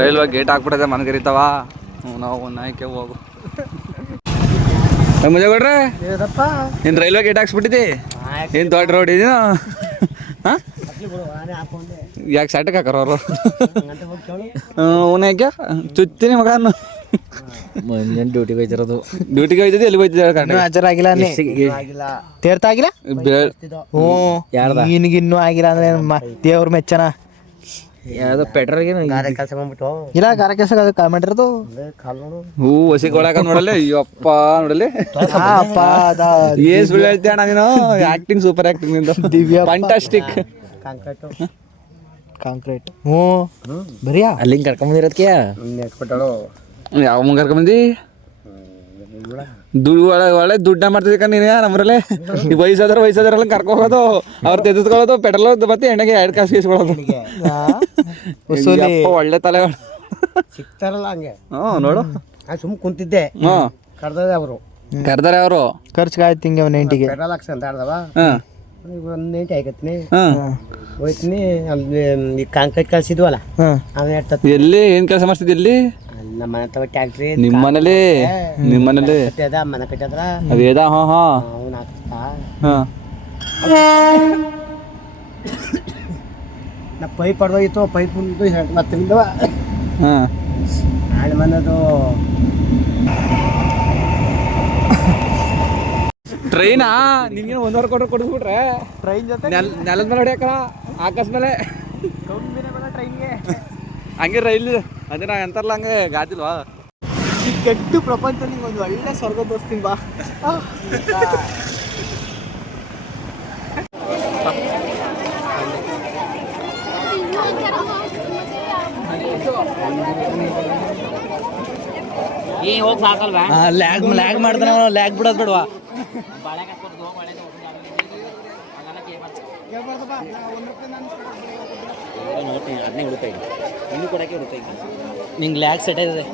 railway gate ಹಾಕ್ಬಿಟ್ಟದೆ ಮನ್ಗರಿತಾವ ನಾವು ನಾಯ್ಕೆ ಹೋಗು ಮುಂಜೆ ಕೊಡ್ರೆ ನೀನು ರೈಲ್ವೆ ಗೇಟ್ ಹಾಕ್ಸ್ಬಿಟ್ಟಿದ್ದಿ ಏನು ದೊಡ್ಡ ರೋಡ್ ಇದೀನೋ ಹಾಂ ಯಾಕೆ ಸೈಟಕ್ಕೆ ಹಾಕಾರ ಅವರು ಯಾಕೆ ಚುತ್ತೀನಿ ಮಗನ್ನು ಮುಂಜಾನೆ ಡ್ಯೂಟಿಗೆ ಹೋಯ್ತಿರೋದು ಡ್ಯೂಟಿಗೆ ಹೋಯ್ತಿದ್ದೆ ಎಲ್ಲಿ ಹೋಯ್ತಿದ್ದೆ ಹಾಜರಾಗಿಲ್ಲ ತೀರ್ಥ ಆಗಿಲ್ಲ ಇನ್ನೂ ಆಗಿಲ್ಲ ಅಂದ್ರೆ ದೇವ್ರ ಮೆಚ್ಚನ ಯಾವ್ದೋ ಪೆಟ್ರೋಲ್ಗೆ ಕೆಲಸ ಬಂದ್ಬಿಟ್ಟು ಇಲ್ಲ ಗಾರ ಕೆಲಸ ಮಾಡಿರೋದು ಹೂ ಹಸಿ ಕೊಡಕ ನೋಡಲ್ಲ ಅಯ್ಯಪ್ಪ ನೋಡಲಿ ಏನ್ ಸುಳ್ಳು ಹೇಳ್ತೀಯ ಅಣ್ಣ ನೀನು ಆಕ್ಟಿಂಗ್ ಸೂಪರ್ ಆಕ್ಟಿಂಗ್ ನಿಂದು ದಿವ್ಯ ಫ್ಯಾಂಟಾಸ್ಟಿಕ್ ಕಾಂಕ್ರೀಟ್ ಹ್ಞೂ ಬರಿಯಾ ಅಲ್ಲಿಂಗ್ ಕರ್ಕೊಂಬಂದಿರೋದಕ್ಕೆ ಯಾವ ಮುಂಗ್ ಕರ್ಕೊಂಬಂದಿ ದುಡ್ಡು ಒಳ್ಳೆ ದುಡ್ಡ ಮಾಡ್ತಿದ್ದ ನೀನು ನಮ್ಮರಲ್ಲೇ ಈ ವಯಸ್ಸಾದ್ರೆಲ್ಲ ಕರ್ಕೋಗೋದು ಅವ್ರು ತೆಗೆದುಕೊಳ್ಳೋದು ಪೆಟ್ರೋಲ್ ಮತ್ತೆ ಎಣ್ಣೆಗೆ 2 ಕಾಸು ಇಸ್ಕೊಳ್ಳೋದು ಒಳ್ಳೆ ತಲೆ ಸಿಗ್ತಾರಲ್ಲ ಹಂಗೆ ನೋಡು ಸುಮ್ ಕುಂತಿದ್ದೆ ಕರ್ದಾರೆ ಅವರು ಖರ್ಚಿಗೆ ಆಯ್ತು ಹಿಂಗೆ ಒಂದು 90ಗೆ ಪೆಟ್ರೋಲ್ ಹಾಕ್ಸ ಅಂತ ಆಡ್ದವ ಒಂದು 90 ಆಯ್ಕತ್ತೀನಿ ಹೋಯ್ತೀನಿ ಅಲ್ಲಿ ಈ ಕಾಂಕ್ರೀಟ್ ಕಳ್ಸಿದ್ವಲ್ಲ ಎಲ್ಲಿ ಏನ್ ಕೆಲಸ ಮಾಡ್ತಿದ್ದಿ ಎಲ್ಲಿ ನಮ್ಮ ಮನೆ ತವ ಟ್ಯಾಕ್ಟ್ರಿ ನಿಮ್ಮನೇಲಿ ಮನೆ ಕಟ್ಟದ್ರ ಅದೇದ ಅವ್ನು ಹಾಕ್ತಾ ನಾ ಪೈಪ್ ಹೊಡೆದೋಗಿತ್ತು ಪೈಪ್ ಮತ್ತೆ ಹಳೆ ಮನೆದು ಟ್ರೈನಾ ನಿನ್ಗೇನು 1 ವಾರ ಕೊಡಿಸ್ಬಿಟ್ರೆ ಟ್ರೈನ್ ಜೊತೆ ನೆಲದ ಮೇಲೆ ಹೊಡಿಯಕಲ್ಲ ಆಕಾಶ ಮೇಲೆ ಟ್ರೈನ್ಗೆ ಹಂಗೆ ರೈಲ್ ಅದೇ ನಾ ಎಂತಾರಲ್ಲ ಹಂಗೆ ಗಾದಿಲ್ವಾ ಈ ಕೆಟ್ಟು ಪ್ರಪಂಚ ನಿಂಗೆ ಒಂದು ಒಳ್ಳೆ ಸ್ವರ್ಗ ತೋರಿಸ್ತೀನಿ ಬಾ ಹೋಗಿ ಸಾಕಲ್ವಾ ಲ್ಯಾಗ್ ಮಾಡ್ತಾನೆ ಲ್ಯಾಗ್ ಬಿಡೋದು ಬೇಡವಾ ನಿಂಗೆ ಲ್ಯಾಗ್ ಸೆಟ್ ಆಗಿದೆ